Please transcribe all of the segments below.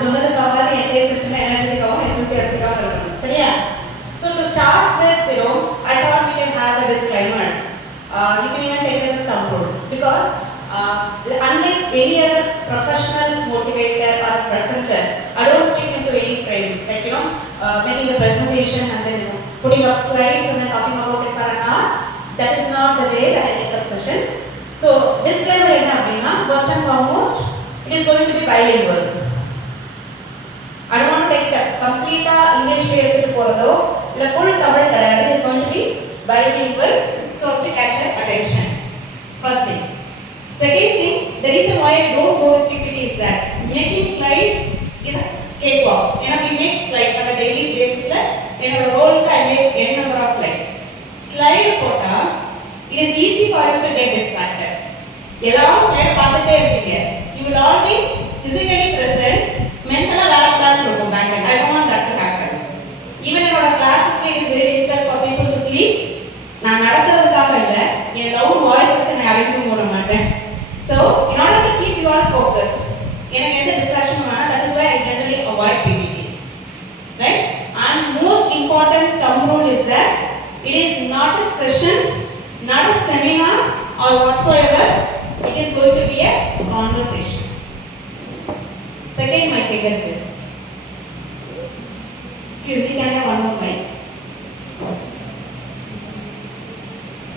சொன்னதுக்காக என்டையர் செஷன்ல எனர்ஜெட்டிக்காகவும் எந்தூசியாஸ்டிக்காகவும் இருக்கணும். சரியா? So to start with, I thought we can have a disclaimer. You can even take this as a thumb rule because unlike any other professional motivator or presenter, I don't stick into any frames. Like making a presentation and then putting up slides and then talking about it for an hour. That is not the way that I take up sessions. So disclaimer enna appadina, first and foremost, it is going to be bilingual. I don't want to take that complete English எடுத்துட்டு போறதோ இல்ல full Tamil கிடையாது. It is going to be bilingual so as to catch your attention. First thing. Second thing, the reason why I don't go with PPT is that making slides is a cakewalk. We make slides on a daily basis. என்னோட ரோலுக்கு I make n number of slides. Slide போட்டா it is easy for you to get distracted. எல்லாரும் slide பார்த்துட்டே இருப்பீங்க. You will all be physically present. Mentally வேற plan இருக்கும் back end. I don't want that to happen. Even in our classes it is very difficult for people to sleep. நான் நடத்துறதுக்காக இல்ல, என் loud voice வச்சு நான் யாரையும் மூட மாட்டேன். So in order to keep you all focused, எனக்கு எந்த distraction வேணா, that is why I generally avoid PPTs. Right? And most important thumb rule is that it is not a session, not a seminar or whatsoever. It is going to be a conversation. Second mic again. Excuse me, can I have one more mic?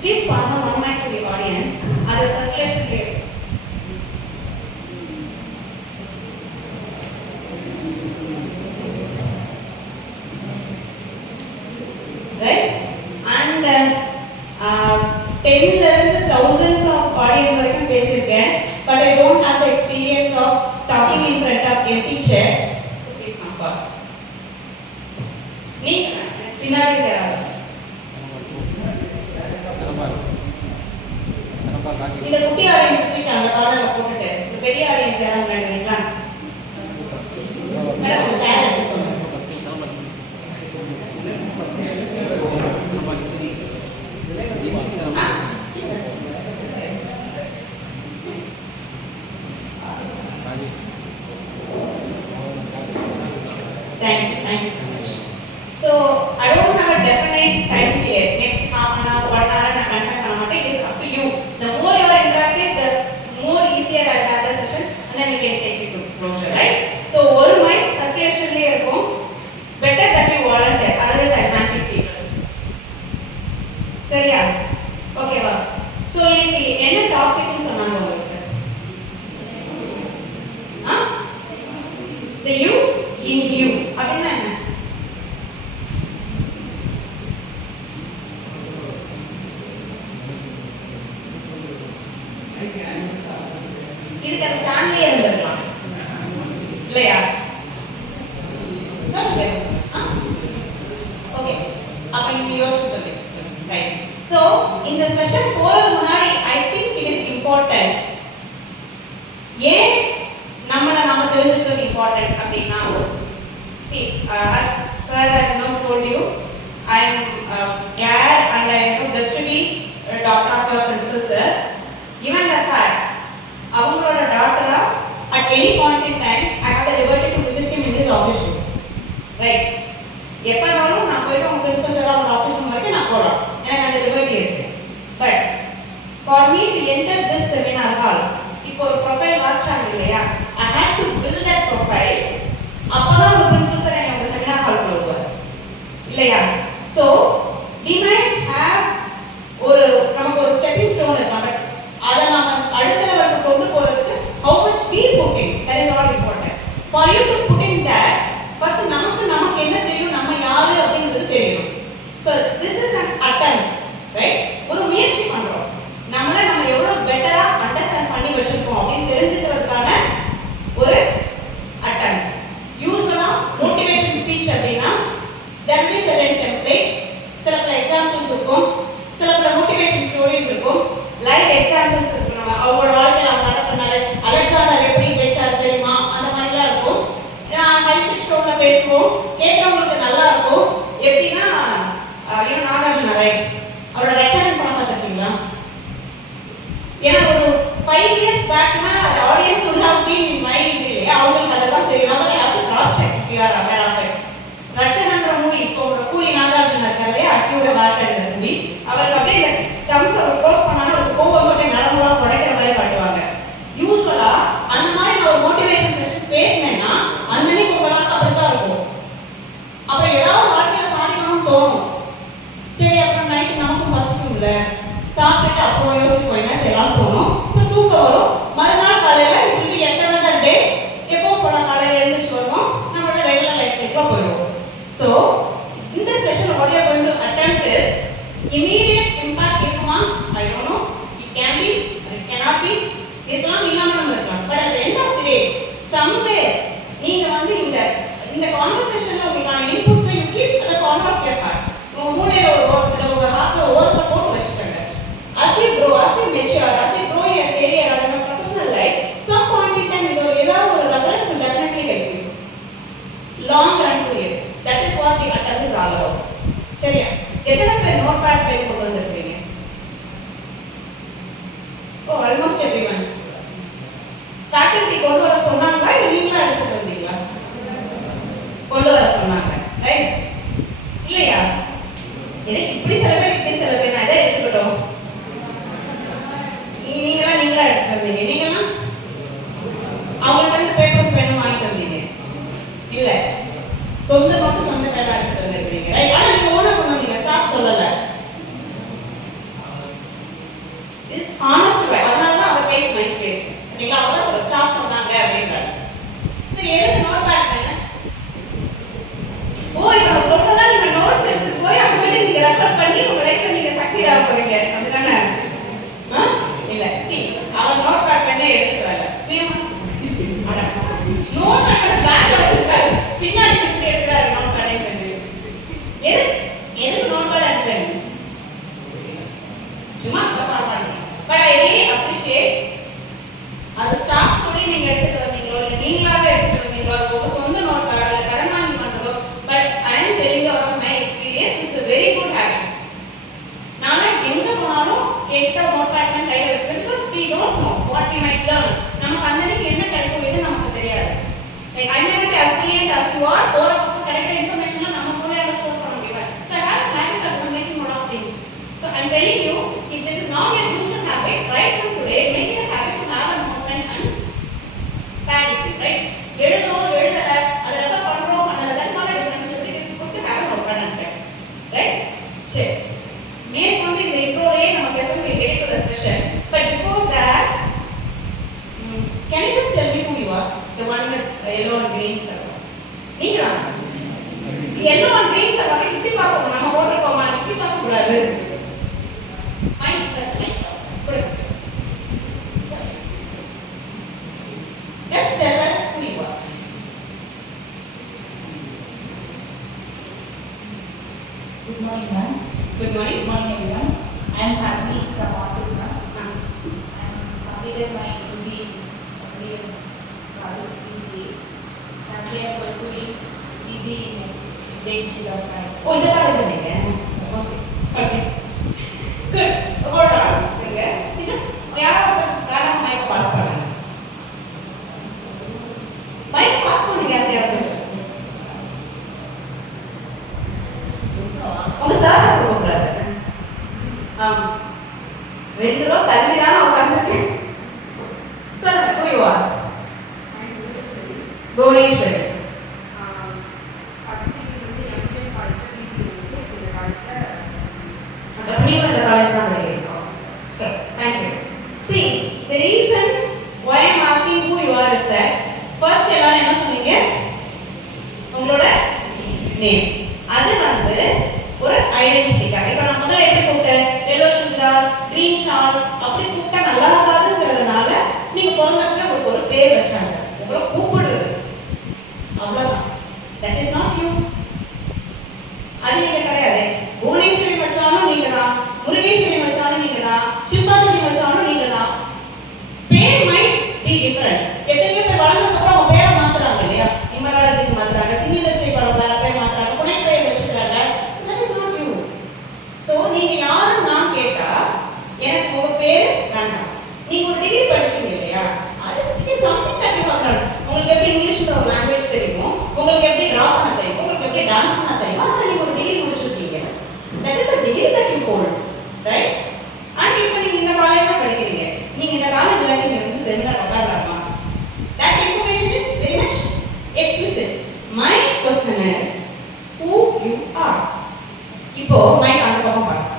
Please pass on one mic to the audience. Other circulation here. Right? And 10 to thousands of audience வரைக்கும் பேசிருக்கேன். But I don't have the experience of talking in front of empty chairs. So please come forward. நீ பின்னாடி இருக்காரு. இந்த குட்டி audience தூக்கி அந்த கார்னர்ல போட்டுட்டு இந்த பெரிய ஆடியன்ஸ் யாரும் விளையாடுறீங்களா? மேடம் சேர் எடுத்துக்கோங்க. Thank you so much. So I don't have a definite time period. Next half an hour, 1 hour, and I can't come. It is up to you. The more you are interactive, the more easier I have the session, and then we can take it to closure, right? So one mic circulation le irukum. It's better that you volunteer. Otherwise, I can't pick people. சரியா? Okay வா. So இன்னைக்கு என்ன டாபிக்னு சொன்னாங்க உங்களுக்கு? The you in you. அப்படின்னா என்ன? இதுக்கு அந்த ஸ்டாண்ட்லயே இருந்திருக்கலாம் இல்லையா? சொல்லுங்க. ஓகே, அப்ப நீங்க யோசிச்சு சொல்லுங்க. ரைட். சோ இந்த செஷன் போறதுக்கு முன்னாடி I think it is important. ஏன் நாம தெரிஞ்சுக்கிறது important அப்படின்னா, see, as sir has told you, I am glad and I am blessed to be a doctor of your principal sir. Given the fact avangaloda daughter at any point in time I have the liberty to visit him in his office room, right? எப்பனாலும் நான் போய்ட்டு உங்க principal sir அவங்க office room வரைக்கும் நான் போறேன், எனக்கு அந்த liberty இருக்கு. But for me to enter this seminar hall, இப்போ ஒரு ப்ரொஃபைல் வாசிச்சாங்க இல்லையா, I had to build that profile. அப்பதான் உங்க பிரின்சிபல் சார் என்னை உங்க செமினார் ஹால் போடுவார் இல்லையா? So we might have நமக்கு ஒரு ஸ்டெப்பிங் ஸ்டோன் இருக்கு. பட் அதை நாம அடுத்த லெவலுக்கு கொண்டு போறதுக்கு how much we put in, that is all important. For you to put in that, first நமக்கு என்ன தெரியும், நம்ம யாரு அப்படிங்கிறது தெரியணும். So this is an attempt, right? ஒரு முயற்சி பண்றோம். நம்ம எவ்வளவு பெட்டரா அண்டர்ஸ்டாண்ட் பண்ணி வச்சிருக்கோம் அப்படின்னு தெரிஞ்சுக்கிறதுக்கான ஒரு attempt. யூசுவலா மோட்டிவேஷன் ஸ்பீச் அப்படின்னா there will be certain templates, சில எக்ஸாம்பிள்ஸ் இருக்கும், சில மோட்டிவேஷன் ஸ்டோரிஸ் இருக்கும், லைவ் எக்ஸாம்பிள்ஸ் இருக்கும். நம்ம அவங்களோட வாழ்க்கையில அவங்க அதை பண்ணாரு, அலெக்சாண்டர் எப்படி ஜெயிச்சாரு தெரியுமா, அந்த மாதிரிலாம் இருக்கும். ஹை பிச் டோன்ல பேசுவோம், கேட்கறவங்களுக்கு நல்லா இருக்கும். எப்படின்னா நாகார்ஜுன ரைட் அவரோட ரெச்சமெண்ட் படம் பார்த்துருக்கீங்களா? ஏன்னா ஒரு 5 years பேக்னா அது ஆடியன்ஸ் உள்ள அப்படின்னு மைண்ட் இல்லையா, அவங்களுக்கு அதெல்லாம் தெரியும். அதெல்லாம் we are aware of it. ரட்சகன்ற மூவி இப்போ கூலி நாகார்ஜுனா இருக்காரு இல்லையா, அக்யூர பேட்டர் மூவி, அவருக்கு அப்படியே இந்த தம்ஸ் அவர் க்ளோஸ் பண்ணாலும் அவருக்கு கோவம் மட்டும் நரம்புலாம் உடைக்கிற மாதிரி காட்டுவாங்க. யூஸ்வலா அந்த மாதிரி நான் ஒரு மோட்டிவேஷன் செஷன் பேசினேன்னா அன்னைக்கு உங்களால் அப்படித்தான் இருக்கும். அப்புறம் ஏதாவது வாழ்க்கையில சாதிக்கணும்னு தோணும். சரி அப்புறம் நைட்டு நமக்கும் பசிக்கும்ல, சாப்பிட்டுட்டு அப்புறம் யோசிப்போம் என்ன செய்யலாம் தோணும். அப்புறம் தூக்கம் வரும். மறுநாள் காலையில இப்படி எட்டனதா டே எப்போ போன காலையில எழுந்திரிச்சு வருவோம், நம்மளோட ரெகுலர் லைஃப் ஸ்டைலுக்கு போயிடுவோம். ஸோ இந்த session what you are going to attempt is immediate impact இருக்குமா? I don't know. It can be or it cannot be. இருக்கலாம் இல்லாம இருக்கலாம். But at the end of the day, somewhere நீங்க வந்து இந்த கான்வர்சேஷன்ல உங்களுக்கான inputs you keep at the corner of your heart. உங்க மூளையில ஒரு ஓரத்துல உங்க ஹார்ட்ல ஓரத்துல போட்டு வச்சுக்கோங்க. As you grow, as you mature, as you grow in your career or in your professional life, some point in time இதோட ஏதாவது ஒரு reference will definitely help you. Long run to it. That is what the attempt is all about. சரியா? எத்தனை பேர் note pad பேர் கொண்டு வந்திருக்கீங்க? ஓ, almost everyone. Faculty கொண்டு வர சொன்னாங்களா இல்ல நீங்களா எடுத்துட்டு வந்தீங்களா? கொண்டு வர சொன்னாங்க, ரைட்? இல்லையா? இது இப்படி சில பேர் இப்படி சில பேர், நான் எதை எடுத்துக்கிட்டோம்? நீங்களா எடுத்துட்டு வந்தீங்க. நீங்களா அவங்கள்ட்ட இருந்து பேப்பர் பெண்ணும் வாங்கிட்டு வந்தீங்க இல்ல, சொந்த மட்டும் சொந்த பேனா எடுத்துட்டு வந்திருக்கீங்க, ரைட்? ஆனா நீங்க ஓனா கொண்டு வந்தீங்க, ஸ்டாஃப் சொல்லல. இஸ் ஹானஸ்ட் வே. அதனாலதான் அவர் கைட் மைண்ட் கேட்டு நீங்க அவதான் சொல்ற ஸ்டாஃப் சொன்னாங்க அப்படின்றாங்க. சரி, எதுக்கு நோட் பேட் பண்ண? ஓ, இப்ப நான் சொல்றதா நீங்க நோட்ஸ் எடுத்துட்டு போய் அப்படியே நீங்க ரெஃபர் பண்ணி உங்க லைஃப்ல நீங்க சக்சீட் ஆக போறீங்க, அப்படிதானே? இல்ல, அவர் நோட் பேட் பண்ணி எடுத்துட்டு வரல. நோட் பேட் பேக்ல வச்சிருக்காரு, பின்னாடி இப்படி எடுக்கிறாரு நோட் பேட் பண்ணி. எதுக்கு நோட் பேட் எடுப்பேன்? சும்மா பாருங்க. பட் ஐ ரியலி அப்ரிஷியேட் அது ஸ்டாஃப் சொல்லி நீங்க எடுத்துட்டு வந்தீங்களோ இல்ல நீங்களாவே எடுத்துட்டு வந்தீங்களோ, உங்க சொந்த நோட் பேட் இல்ல கடன் வாங்கி வந்ததோ, but I am telling you about my experience. It's a very good habit. நானா எங்க போனாலும் எட்ட நோட் பேட் பண்ணி கையில வச்சிருக்கேன். because we don't know what we might learn. நமக்கு அன்னைக்கு என்ன கிடைக்கும் இது நமக்கு தெரியாது. like I may not be as brilliant as you are. போற பக்கம் கிடைக்கிற இன்ஃபர்மேஷன்லாம் நம்ம மூளையில ஸ்டோர் பண்ண முடியாது. so I have a habit of making note of things. so I'm telling you, if this is not your usual habit, right from today make it a habit to have a notepad and pad with you, right? எழுதுறோம் எழுதல அத refer பண்றோம் பண்ணல, that's not a difference. it is good to have a notepad and pad, right? சரி, மேற்கொண்டு இந்த இன்ட்ரோலயே நம்ம பேசணும். we get into the session, but before that can you just tell me who you are? The one with yellow and green sarva. நீங்க தான் yellow and green sarva இப்படி பார்க்கணும். நம்ம போட்டுருக்கோமா இப்படி பார்க்க கூடாது. மைக் சார் மைக் போடு. just tell us who you are. Good morning, ma'am. Good morning. Good morning, everyone. I am Harmony from Office, ma'am. I am completed my UG earlier college PG. Currently, I am pursuing PG in Date of my. ஓ, இந்த college நீங்க? Okay. Okay. Good. Hold on. நீங்க யாராவது random mic pass பண்ணுங்க. Mic pass பண்ணுங்க யாரையாவது. உங்க sir கூப்பிடுறாரு. ரெண்டு ரூபா தள்ளி தானே உட்காந்துருக்கேன். Sir who you are? Bhuvaneswari. நீங்க இந்த காலேஜ் தான் படிக்கிறீங்க. சரி, thank you. See, the reason why I'm asking who you are is that first எல்லாரும் என்ன சொன்னீங்க? உங்களோட நேம். அது வந்து ஒரு ஐடென்டிட்டிக்காக. இப்போ நான் முதல்ல எப்படி கூப்பிட்டேன்? yellow சுடிதார், green ஷால் அப்படி கூப்பிட்டா நல்லா இருக்காதுங்கிறதுனால நீங்க பிறந்தப்பவே உங்களுக்கு ஒரு பேர் வச்சாங்க. உங்களை கூப்பிடுறது அவ்வளவுதான். That is not you. அது நீங்க கிடையாது. புவனேஸ்வரி வச்சாலும் நீங்க தான், முருகேஸ்வரி வச்சாலும் நீங்க தான், சிம்பாஸ்வரி வச்சாலும் நீங்க தான். பேர் மைட் பி டிஃபரண்ட். எத்தனையோ பேர் வளர்ந்ததுக்கு அப்புறம் அவங்க பேரை மாத்துறாங்க இல்லையா? நிமராஜிக்கு மாத்துறாங்க, சிங்கிள் இண்டஸ்ட்ரி வேற பேர் மாத்துறாங்க, புனை பேர் வச்சுக்கிறாங்க. That is not you. So நீங்க யாரும் நான் கேட்டா எனக்கு உங்க பேர் வேண்டாம். நீங்க ஒரு டிகிரி படிச்சீங்க இல்லையா? அது சம்திங் தட்டி பார்க்கணும். உங்களுக்கு எப்படி இங்கிலீஷ்ன்ற ஒரு லாங்குவேஜ் தெரியுமோ, உங்களுக்கு எப்படி நீங்க இந்த காலேஜ்ல நீங்க வந்து seminar உட்காரலாமா? That information is very much explicit. My question is who you are. இப்போ மைக் அந்த பக்கம் பாருங்க.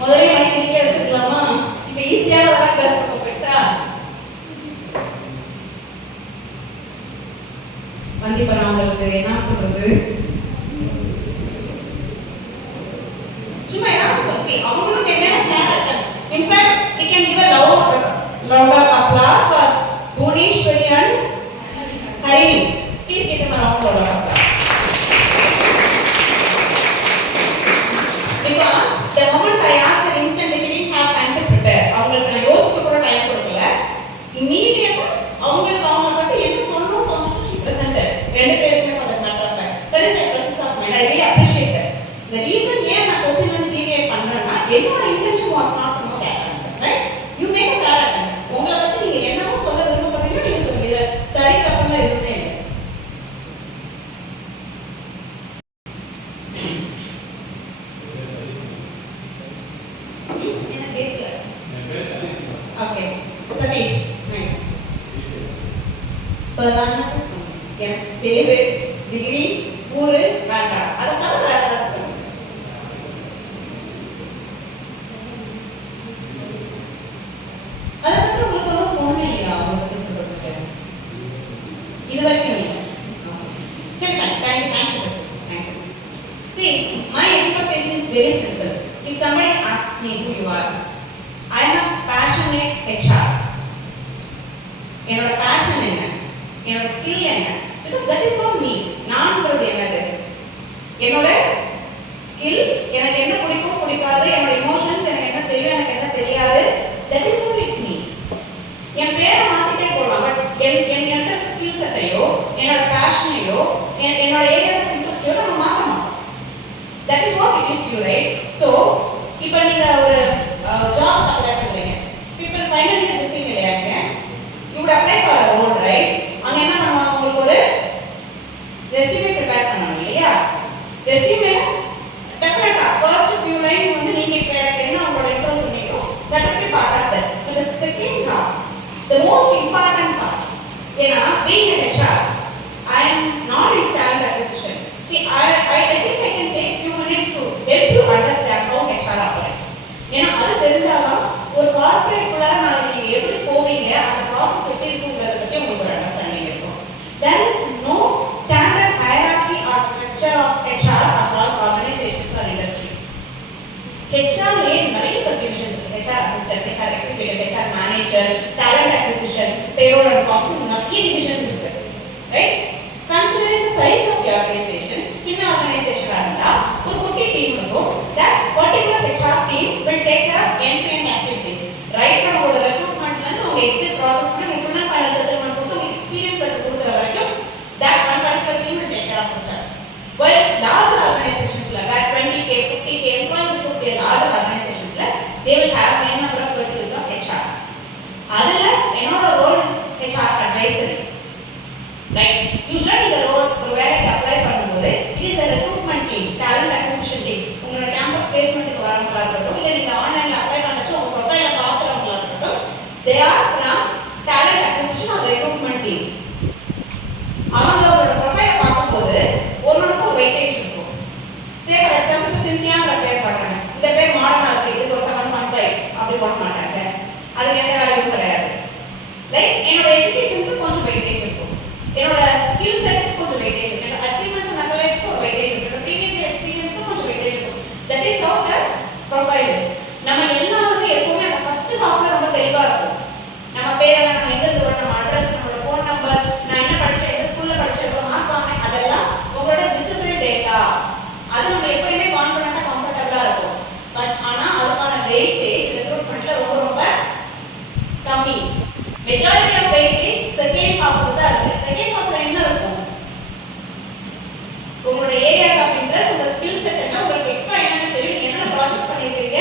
முதல்ல மைக் நிக்க வச்சிருக்கலாமா? இப்போ ஈஸியானதெல்லாம் கிளாஸ் பக்கம் போயிடுச்சா? வந்து இப்ப நான் உங்களுக்கு என்ன சொல்றது, சும்மா ஏதாவது சொல்லி அவங்களுக்கு என்னென்ன character. In fact we can give a round of applause for Bhuneshwari and Harini. Please give them a round of applause. Because the moment I asked her instant, she didn't have time to prepare. அவங்களுக்கு நான் யோசிக்க கூட time கொடுக்கல. இமீடியட்டா அவங்களுக்கு அவங்க பத்தி என்ன சொல்லணும் தோணுச்சு she presented. ரெண்டு பேருமே for that matter of fact. That is the presence of mind. I really appreciate that. The reason ஏன் நான் கொஸ்டின் வந்து டிவியேட் பண்றேன்னா என்னோட intention was not to know the answer, right? You make a fair attempt. உங்களை பத்தி நீங்க என்னவோ சொல்ல விரும்புறீங்களோ நீங்க சொல்லுங்க. சரி தப்புன்னு எதுவுமே இல்லை. என்ன கேட்கல? Okay Sathish, nice. பதானா என் பேரு டிகிரி ஊரு வேண்டாம், அதை தவிர வேற ஏதாவது சொல்லுங்க. அதை பத்தி உங்களுக்கு சொல்ல தோணுமே இல்லையா? அவங்களை பத்தி சொல்றதுக்கு இது வரைக்கும் இல்லை. சரி, thank you Satish, thank you. See, my expectation is very simple. If somebody asks me who you are, I am a passionate HR. என்னோட பேஷன் என்ன, என்னோட ஸ்கில் என்ன, because that is for me. நான்ன்றது என்னது, என்னோட ஸ்கில்ஸ், எனக்கு என்ன பிடிக்கும் பிடிக்காது, என்னோட எமோஷன்ஸ், எனக்கு என்ன தெரியும் எனக்கு என்ன தெரியாது, that is what it's me. என் பேரை மாத்திட்டே போகலாம், பட் என்னோட ஸ்கில் செட்டையோ என்னோட பேஷனையோ என்னோட ஏரியாஸ் ஆஃப் இன்ட்ரெஸ்டையோ நம்ம மாற்ற மாட்டோம். That is what it is you, right? So இப்போ நீங்க ஒரு ஜாப் அப்ளை பண்றீங்க, people final year இருக்கீங்க இல்லையா, you would apply for a role, right? அங்க என்ன பண்ணுவாங்க, உங்களுக்கு ஒரு ரெஸ்யூமே ப்ரிப்பேர் பண்ணணும் இல்லையா? ரெஸ்யூமே டெஃபினட்டா first few lines வந்து நீங்க எனக்கு என்ன உங்களோட interest சொன்னீங்களோ that will be part of that. But the second part, the most important part, ஏன்னா being an HR, I am not in talent acquisition. See, I think I can take few minutes to help you understand how HR operates. ஏன்னா அது தெரிஞ்சாதான் ஒரு corporate குள்ள நாளைக்கு நீங்க எப்படி போவீங்க, அந்த ப்ராசஸ் எப்படி இருக்குங்கிறத பத்தி உங்களுக்கு ஒரு அண்டர்ஸ்டாண்டிங் இருக்கும். There is no standard hierarchy or structure of HR across organizations or industries. HR லே நிறைய subdivisions இருக்கு. HR assistant, HR executive, HR manager, talent acquisition, payroll and compensation, நிறைய divisions இருக்கு, right? Considering the size of the organization, சின்ன ஆர்கனைசேஷனா இருந்தா ஒரு குட்டி team இருக்கும். That particular HR team will take care of end-to-end activities. Right from ஒரு ரெக்ரூட்மெண்ட்ல இருந்து உங்க எக்ஸிட் ப்ராசஸ் பண்ணி full and final settlement கொடுத்து உங்களுக்கு எக்ஸ்பீரியன்ஸ் எடுத்து கொடுக்குற வரைக்கும் that one particular team will take care of the stuff. While large organizations like 20k, 50k employees இருக்கக்கூடிய large organizationsல they will have n number of verticals of HR. அதுல என்னோட role is HR advisory. Right? Usually the role ஒரு வேலைக்கு apply பண்ணும்போது it is a recruitment team, talent acquisition team. உங்களோட campus placementக்கு வரவங்களா இருக்கட்டும், இல்ல நீங்க ஆன்லைன்ல அப்ளை பண்ணச்சு உங்க ப்ரொஃபைல பார்க்கறவங்களா இருக்கட்டும், they are from talent acquisition or recruitment team. அவங்களோட ப்ரொஃபைல பார்க்கும்போது ஒவ்வொன்றுக்கும் ஒரு வெயிட்டேஜ் இருக்கும். சே ஃபார் எக்ஸாம்பிள் சிந்தியாங்கிற பேர் பார்க்கறாங்க, இந்த பேர் மாடர்னா இருக்கு, இதுக்கு ஒரு 7.5 அப்படி போட மாட்டாங்க, அதுக்கு எந்த வேல்யூவும் கிடையாது. லைக் என்னோட எஜுகேஷனுக்கு கொஞ்சம் வெயிட்டேஜ் இருக்கும், என்னோட ஸ்கில் செட்டுக்கு கொஞ்சம் வெயிட்டேஜ் இருக்கும், என்னோட அச்சீவ்மெண்ட்ஸ் அண்ட் அக்வயர்ஸ்க்கு ஒரு வெயிட்டேஜ் இருக்கும், என்னோட ப்ரீவியஸ் இயர் எக்ஸ்பீரியன்ஸ்க்கு கொஞ்சம் வெயிட்டேஜ் இருக்கும். That is how the profile is. நம்ம எல்லாருக்கும் எப்பவுமே அந்த ஃபர்ஸ்ட் ஹாஃப்ல ரொம்ப தெளிவா இருக்கும். நம்ம பேர், நம்ம எங்க இருக்கோம், நம்ம அட்ரஸ், நம்மளோட ஃபோன் நம்பர், நான் என்ன படிச்சேன், எந்த ஸ்கூல்ல படிச்சேன், எவ்வளவு மார்க் வாங்கினேன், அதெல்லாம் உங்களோட விசிபிள் டேட்டா. அது நம்ம எப்பவுமே கான்ஃபிடென்ட்டா கம்ஃபர்ட்டபிளா இருக்கும். பட் ஆனா அதுக்கான வெயிட்டேஜ் ரெக்ரூட்மெண்ட்ல ரொம்ப ரொம்ப கம்மி. மெஜாரிட்டி ஆஃப் வெயிட்டேஜ் செகண்ட் ஹாஃப்ல தான் இருக்கு. செகண்ட் ஹாஃப்ல என்ன இருக்கும், உங்களோட ஏரியாஸ் ஆஃப் இன்ட்ரெஸ்ட், உங்க ஸ்கில் செட் என்ன, உங்களுக்கு எக்ஸ்ட்ரா என்னென்ன தெரியும், நீங்க என்னென்ன ப்ராஜெக்ட்ஸ் பண்ணிருக்கீங்க,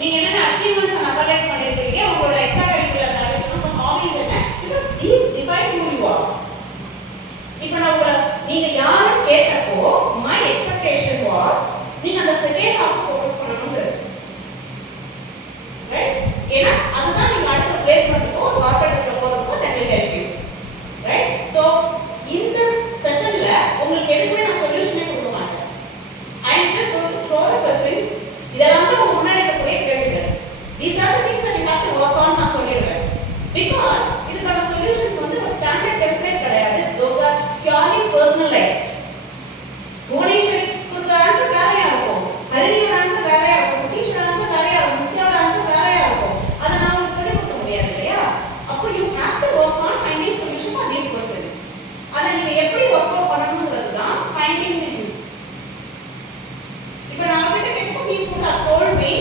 நீங்க என்னென்ன அச்சீவ்மெண்ட்ஸ் அண்ட் அக்வயர்ஸ் பண்ணிருக்கீங்க, உங்களோட எக்ஸ்ட்ரா கரிக்குலர் ஆக்டிவிட்டீஸ், உங்க ஹாபிஸ் என்ன, because these define who you are. இப்போ நான் உங்களை நீங்க யாரும் உங்களுக்கு எதுக்குமே நான் சொல்யூஷனே கொடுக்க மாட்டேன். I am just going to throw the questions. இதெல்லாம் தான் உங்க முன்னாடி இருக்கக்கூடிய கேள்விகள். These are the things that you have to work on நான் சொல்லிடுறேன். Because இதுக்கான solutions வந்து ஒரு standard template கிடையாது. Those are purely personalized. Bhuvaneswari கொடுத்த ஆன்சர் வேறையா இருக்கும், ஹரிணியோட ஆன்சர் வேறையா இருக்கும், சதீஷோட ஆன்சர் வேறையா இருக்கும், நித்யாவோட ஆன்சர் வேறையா இருக்கும். அதை நான் உங்களுக்கு சொல்லிக் கொடுக்க முடியாது இல்லையா? அப்போ you have to work on finding solution for these questions. அதை நீங்க எப்படி ஒர்க் அவுட் பண்ணணும்ன்றது தான் finding the you. இப்போ நான் கிட்ட கேட்கும் நீ கூட told me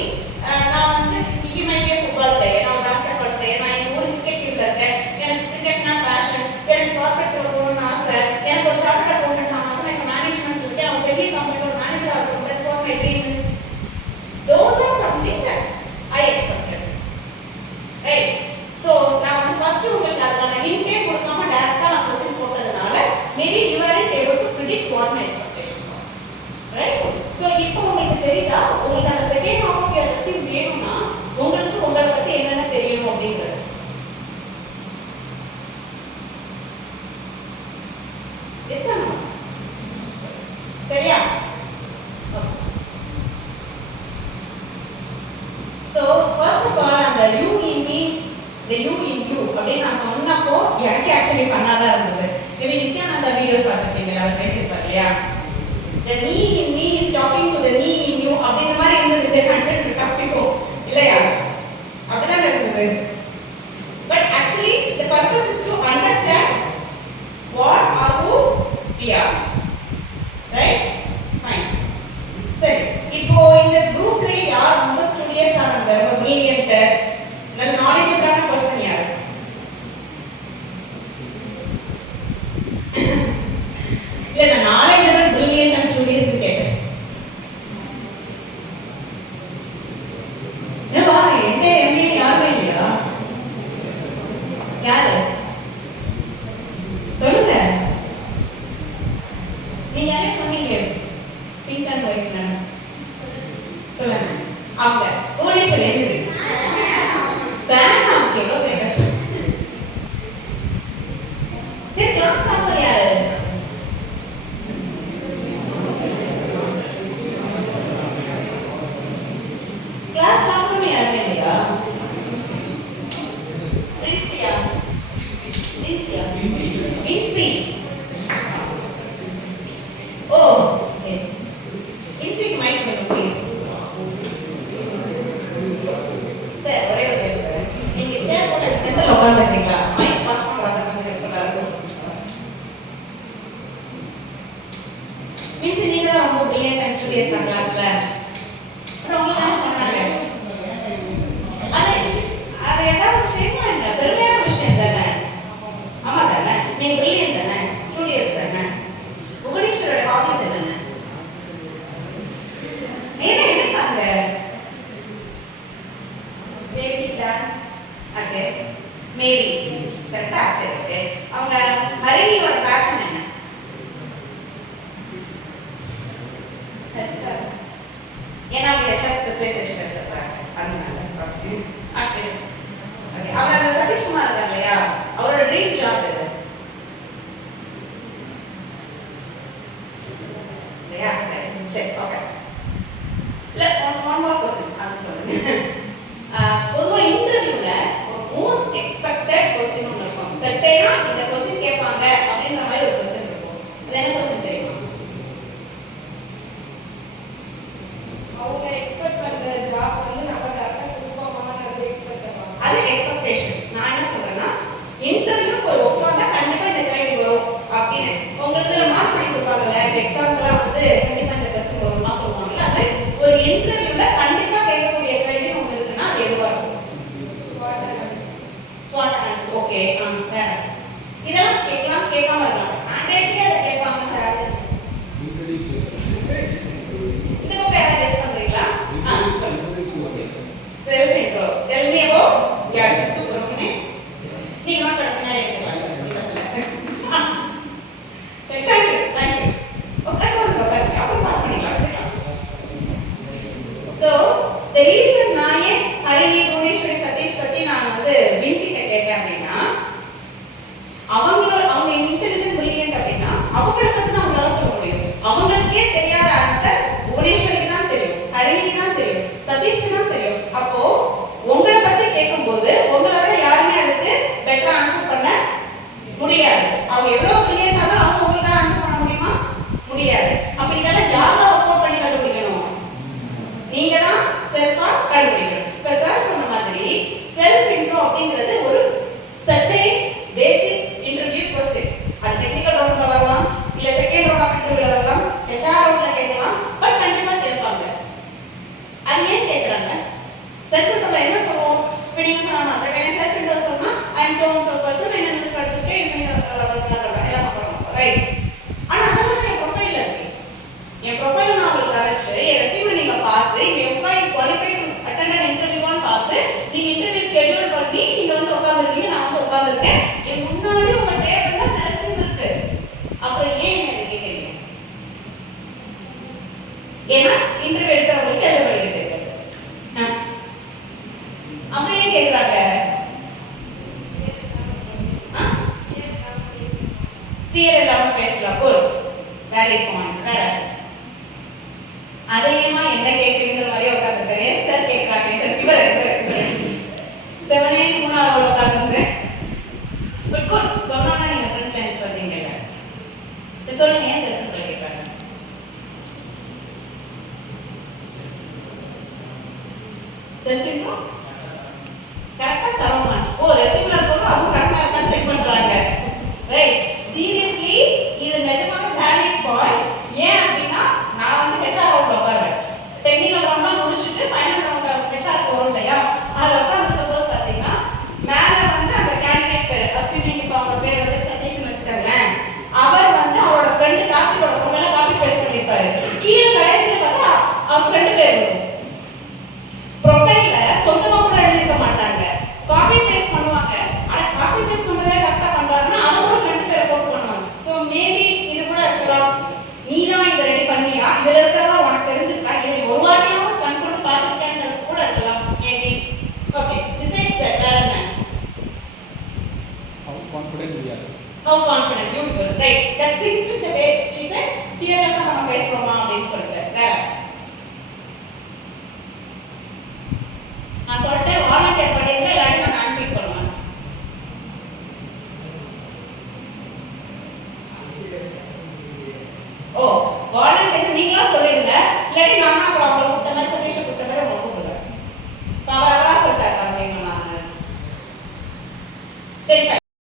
நான் வந்து இன்னைக்கு மைக்கே ஃபுட்பால் பிளேயர், நான் பாஸ்கெட்பால் பிளேயர், நான் இந்த ஒரு கிரிக்கெட் டீம்ல இருக்கேன், எனக்கு கிரிக்கெட்னா பேஷன், எனக்கு கார்ப்பரேட் போகணும்னு ஆசை, எனக்கு ஒரு சார்ட்டர்ட் அக்கவுண்டன்ட் ஆசை, எனக்கு மேனேஜ்மெண்ட் இருக்கு, நான் ஒரு பெரிய கம்பெனில ஒரு மேனேஜரா இருக்கணும், that's what my dream is. Those are something that I expected, right? So நான் வந்து ஃபர்ஸ்ட் உங்களுக்கு அதனால ஹிண்டே கொடுக்காம டைரக்டா நான் question போட்டதனால maybe you weren't able to predict what my expectation was, right? So இப்போ உங்களுக்கு தெரியுதா உங்களுக்கு அந்த second half of your question வேணும்னா உங்களுக்கு உங்களை பத்தி என்னென்ன தெரியணும் அப்படிங்கிறது. Yes or no? சரியா? So first of all அந்த you in me, the you in you அப்படின்னு நான் சொன்னப்போ எனக்கு ஆக்சுவலி பண்ணாதான் இருந்தது. மேபி நித்யானந்தா வீடியோஸ் பார்த்துருப்பீங்க, அவர் பேசியிருப்பார் இல்லையா? The me in me is talking to the me in you அப்படின்ற மாதிரி இருந்தது. இந்த கண்டென்ட் தப்பிக்கும் இல்லையா? அப்படிதான் இருந்தது. But actually the purpose is to understand what are you clear, right? Fine. சரி, இப்போ இந்த குரூப்ல யார் ரொம்ப ஸ்டூடியஸ் ஆனவங்க, ரொம்ப பிரில்லியன்ட், நல்ல நாலேஜபிளான பர்சன் யார்? இல்ல நான் நாலேஜபிள் பிரில்லியன்ட் அண்ட் ஸ்டூடியஸ் கேட்டேன். என்னவா எந்த எம்ஏ யாருமே இல்லையா? யாரு சொல்லுங்க. நீங்க யாரே சொன்னீங்க பிங்க் அண்ட் ஒயிட் மேடம் சொல்லுங்க. அவங்க புவனேஸ்வரி எம்சி பேன் ஆச்சு எவ்வளோ பெரிய கஷ்டம். சரி கிளாஸ் டாப்பர் யாரு? கிளாஸ் டாப்பர் யாருமே இல்லையா? ரின்சியா ரின்சியா வின்சி. ஓ ஓகே, வின்சிக்கு மைக் கொடுங்க ப்ளீஸ். சார் ஒரே ஒரு கேள்வி, நீங்க சேர் போட்டு சென்டர்ல உட்கார்ந்துருக்கீங்களா? மைக் பாஸ் பண்ணாத கொஞ்சம் ஹெல்ப்ஃபுல்லா இருக்கும். வின்சி நீங்க தான் ரொம்ப பிரில்லியன்ட் அண்ட் ஸ்டூடியஸ் கிளாஸ்ல. அது உங்களுக்கு என்ன சொன்னாங்க? அது ஏதாவது ஸ்டேட்மெண்ட் இல்ல, பெருமையான விஷயம் தானே? ஆமா தானே? நீங்க பிரில்லியன்ட் தானே, ஸ்டூடியஸ் தானே? புவனேஸ்வரோட ஹாபிஸ் என்னென்ன? என்ன நினைப்பாங்க? Baby dance. ஓகே, மேபி கரெக்டா. சரி ஓகே, அவங்க ஹரிணியோட பேஷன் என்ன? ஏன்னா அவங்க ஹெச்ஆர் ஸ்பெஷலைசேஷன் எடுத்துறாங்க அதனால. ஓகே ஓகே, அவங்க அந்த சதீஷ்குமார் இருக்காங்க இல்லையா, அவரோட ட்ரீம் ஜாப் எது இல்லையா? சரி ஓகே. இல்ல ஒன் மோர் क्वेश्चन அது சொல்லுங்க. பொதுவா இன்டர்வியூல மோஸ்ட் எக்ஸ்பெக்டட் क्वेश्चन ஒன்று இருக்கும். சட்டைனா இந்த क्वेश्चन கேட்பாங்க அப்படின்ற மாதிரி ஒரு क्वेश्चन இருக்கும். அது என்ன क्वेश्चन தெரியுமா? அவங்க எக்ஸ்பெக்ட் பண்ற ஜாப் வந்து நம்ம கரெக்டா கொடுப்போமான்னு எக்ஸ்பெக்ட் பண்ணுவாங்க. அது எக்ஸ்பெக்டேஷன்ஸ். நான் என்ன சொல்றேன்னா இன்டர்வியூக்கு ஒரு உட்கார்ந்தா கண்டிப்பா இந்த கேள்வி வரும் அப்படின்னு உங்களுக்கு மார்க் பண்ணி கொடுப்பாங்கல்ல. எக்ஸாம்பிளா வந்து கண்டிப்பா இந்த கொஸ்டின் வரும்னா சொல்லுவாங்கல்ல. அது ஒரு இன்டர்வியூல கண்டிப்பா கேட்கக்கூடிய கேள்வி ஒன்று இருக்குன்னா அது எதுவா இருக்கும்? ஸ்வாட் அனாலிசிஸ். ஓகே, வேற இதெல்லாம் கேட்கலாம், கேட்காம இருக்கலாம். மேண்டேட்டரியா அதை கேட்பாங்க சார். இந்த பக்கம் யாராவது கெஸ் பண்றீங்களா? Self intro. Tell me about your super okay. நீங்க நோட் பண்ண பின்னாடி வச்சுக்கலாம் sir. Thank you thank you. Okay okay. தெரியாது. அப்ப இதெல்லாம் யார் தான் ஒர்க் பண்ணி கண்டுபிடிக்கணும்? நீங்க தான் செல்ஃபா கண்டுபிடிக்கணும். இப்ப சார் சொன்ன மாதிரி செல்ஃப் இன்ட்ரோ அப்படிங்கிறது ஒரு சர்டைன் பேசிக் இன்டர்வியூ क्वेश्चन. அது டெக்னிக்கல் ரவுண்ட்ல வரலாம், இல்ல செகண்ட் ரவுண்ட் ஆஃப் இன்டர்வியூல வரலாம், ஹெச்ஆர் ரவுண்ட்ல கேட்கலாம், பட் கண்டிப்பா கேட்பாங்க. அது ஏன் கேக்குறாங்க? செல்ஃப் இன்ட்ரோல என்ன சொல்றோம்? இப்ப நீங்க சொன்னா அந்த வேணா செல்ஃப் இன்ட்ரோ சொன்னா ஐ அம் சோ பர்சன், என்ன நியூஸ் படிச்சிருக்கேன், இது எல்லாம் பண்றோம், ரைட்? ஆனா அதெல்லாம் என் ப்ரொஃபைல்ல இருக்கு. என் ப்ரொஃபைல் நான் உங்களுக்கு அனுப்பிச்சு என் ரெஸ்யூமை நீங்க பார்த்து இந்த employee qualified to attend an இன்டர்வியூன்னு பார்த்து நீங்க இன்டர்வியூ ஸ்கெட்யூல் பண்ணி நீங்க வந்து உட்கார்ந்துருக்கீங்க, நான் வந்து உட்கார்ந்துருக்கேன், என் முன்னாடி உங்க டேபிள்ல அந்த ரெஸ்யூம் இருக்கு. அப்புறம் ஏன் என்ன கேட்கறீங்க? ஏன்னா இன்டர்வியூ எடுக்கிறவங்களுக்கு எழுத படிக்க தெரியாது. அப்புறம் ஏன் கேட்கறாங்க? ஃபியர் இல்லாம பேசலாம். ஒரு வேலிட் பாயிண்ட். வேற அதையமா என்ன கேட்குறீங்கிற மாதிரி உட்காந்துருக்காரு. சார் கேட்கறாங்க, சார் இவர் செவனே மூணாவது உட்காந்துருங்க. பட் குட் சொன்னோன்னா நீங்க ஃப்ரண்ட் லைன்ஸ் வந்தீங்கல்ல, சொல்லுங்க ஏன் சார் ஃப்ரண்ட்ல கேட்கறாங்க? செல்ஃப் இன்ட்ரோ கரெக்டா தரமா? ஓ ரெஸ்யூம்ல இருக்கோ அதுவும் கரெக்டா இருக்கான்னு செக் பண்றாங்க, ரைட்? சீரியஸ்லி இது நிஜமாக வேலிட் பாயிண்ட். ஏன் அப்படின்னா நான் வந்து ஹெச்ஆர் ரவுண்ட்ல உட்காருவேன். டெக்னிக்கல் ரவுண்ட்லாம் முடிச்சுட்டு ஃபைனல் ரவுண்ட்ல ஹெச்ஆர் வரும் இல்லையா, அதில் உட்காந்துருக்கும் போது பார்த்தீங்கன்னா மேலே வந்து அந்த கேண்டிடேட் பேர் அஸ்வினிங், இப்போ அவங்க பேர் வந்து சதீஷ்னு வச்சுட்டாங்களேன், அவர் வந்து அவரோட ஃப்ரெண்டு காப்பியோட ப்ரொஃபைல காப்பி பேஸ்ட் பண்ணியிருப்பாரு. கீழே கடைசியில் பார்த்தா அவர் ஃப்ரெண்டு பேர் வரும். ப்ரொஃபைல்ல சொந்தமா கூட எழுதிக்க மாட்டாங்க, காப்பி பேஸ்ட் பண்ணுவாங்க. ஆனா காப்பி பேஸ்ட் பண்றதே கரெக்டா பண்றாருன்னா அதை கூட ஃப்ரெண்ட் பேரை போட்டு பண்ணுவாங்க. ஸோ மேபி இது கூட இருக்கலாம், நீ தான் இதை ரெடி பண்ணியா, இதுல இருக்கிறதா உனக்கு தெரிஞ்சிருக்கா, இதை ஒரு வாட்டியாவது கண்ட்ரோல் பார்த்துருக்கேன்றது கூட இருக்கலாம் மேபி. Okay, decides that. வேற என்ன? How confident we are. How confident, beautiful, right? That sits with the way she said, fearless-ஆ நம்ம பேசுறோமா அப்படின்னு சொல்லிட்டு. வேற நான் சொல்லிட்டேன் வாலண்டியர் படிங்க, இல்லாட்டி நான் ஆன்ஃபீட் பண்ணுவேன். ஓ வாலண்டியர் நீங்களா சொல்லிடுங்க, இல்லாட்டி நான் தான் அப்புறம் அவங்களுக்கு